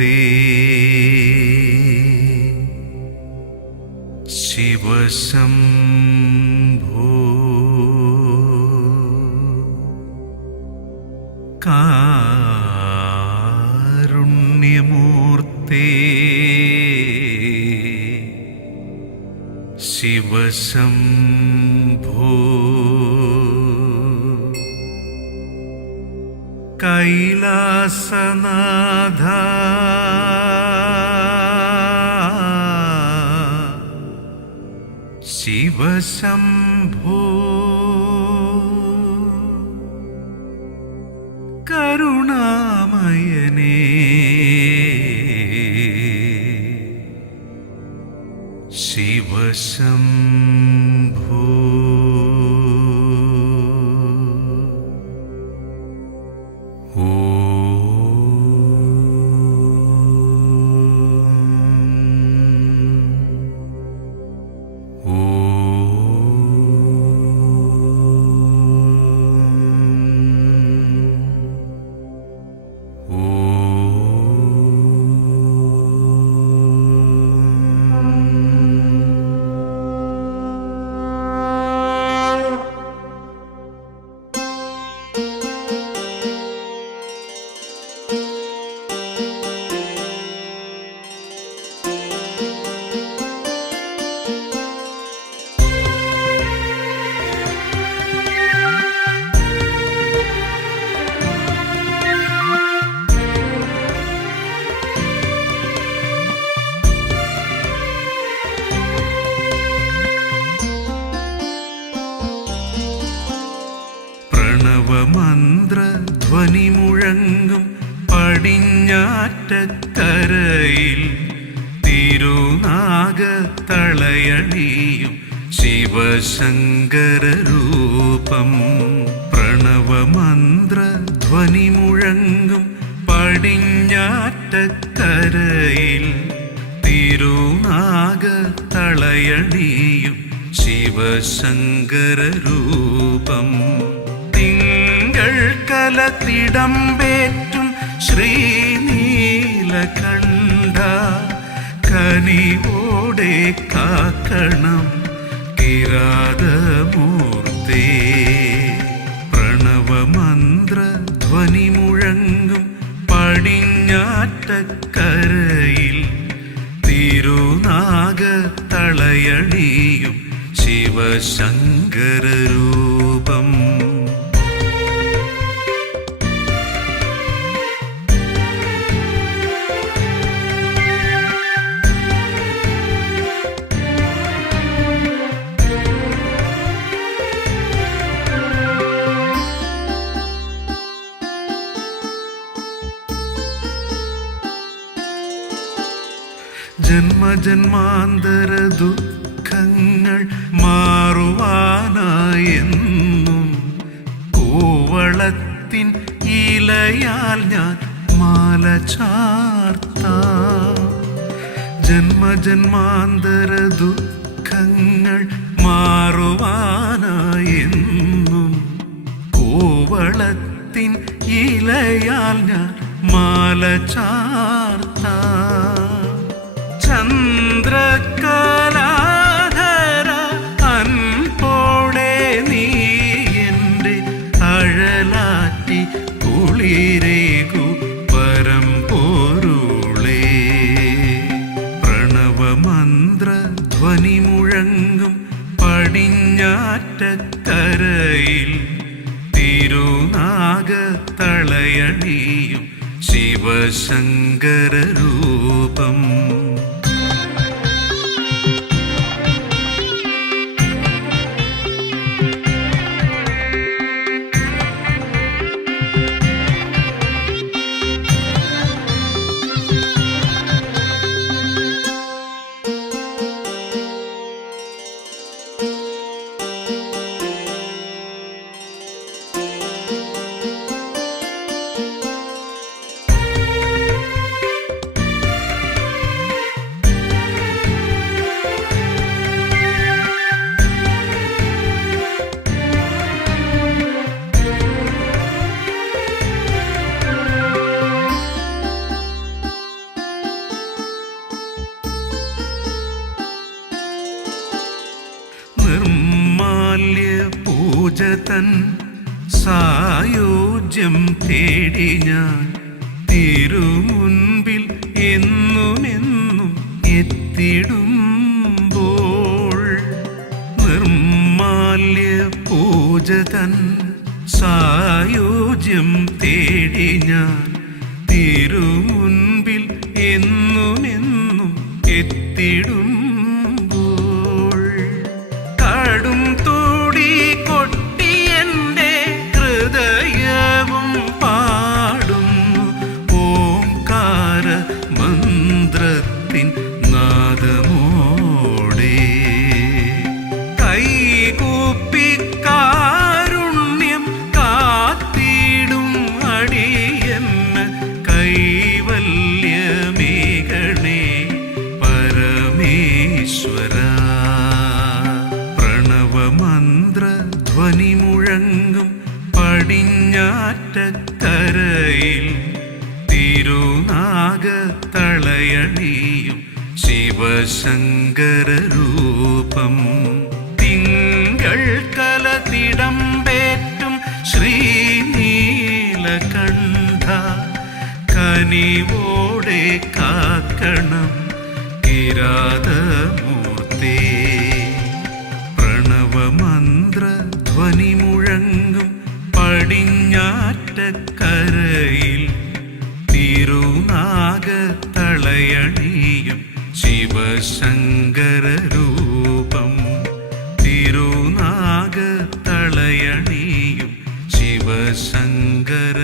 ശിവശക്തി ശിവശംഭൂ. കാരുണ്യമൂർത്തി. ശിവശംഭൂ. കൈലാസനാഥ. ശിവശംഭോ. കരുണാമയനേ. ശിവശംഭോ. ധ്വനി മുഴങ്ങും പടിഞ്ഞാറ്റക്കരയിൽ തിരുനാഗത്തളയണിയും ശിവശങ്കര രൂപം പ്രണവമന്ത്ര ധ്വനി മുഴങ്ങും പടിഞ്ഞാറ്റക്കരയിൽ തിരുനാഗത്തളയണിയും ശിവശങ്കരൂപം തിങ്കൾ കലത്തിടമ്പേറ്റും ശ്രീനീലകണ്ഠ കനിവോടെ കാക്കണം കിരാതമൂർത്തേ. പ്രണവമന്ത്ര ധ്വനി മുഴങ്ങും പടിഞ്ഞാറ്റക്കരയിൽ തിരുനാഗ തളയണിയും ശിവശങ്കരൂപം ജന്മജന്മാന്തര ദുഃഖങ്ങൾ മാറുവാനായെന്നും കൂവളത്തിൻ ഇലയാൽ ഞാൻ മാല ചാർത്താം. ജന്മജന്മാന്തര ദുഃഖങ്ങൾ മാറുവാനായെന്നും കൂവളത്തിൻ ഇലയാൽ ഞാൻ മാല ചാർത്താം. ചന്ദ്രകലാധര അൻപോടെ നീ പ്രണവമന്ത്ര മുഴങ്ങും പടിഞ്ഞാറ്റക്കരയിൽ തിരുനാഗത്തളയണിയും ശിവശങ്കരൂപം പൂജ തൻ സായോജ്യം തേടി ഞാൻ തിരുമുൻപിൽ എന്നുമെന്നും എത്തിടുമ്പോൾ നിർമാല്യ പൂജതൻ സായോജ്യം തേടി ഞാൻ തിരുമുൻപിൽ എന്നുമെന്നും എത്തിടുമ്പോൾ மாற்றத்தின் തിരുനാഗത്തളയണിയും ശിവശങ്കര രൂപം തിങ്കൾ കലതിടമ്പേറ്റും ശ്രീനീലകണ്ഠ. കനിവോടെ കാക്കണം കിരാതമൂർത്തേ. പ്രണവമന്ത്ര ധ്വനി മുഴങ്ങും പടിഞ്ഞാറ്റക്കരയിൽ തിരുനാഗത്തളയണിയും ശിവശങ്കര രൂപം തിരുനാഗത്തളയണിയും ശിവശങ്കര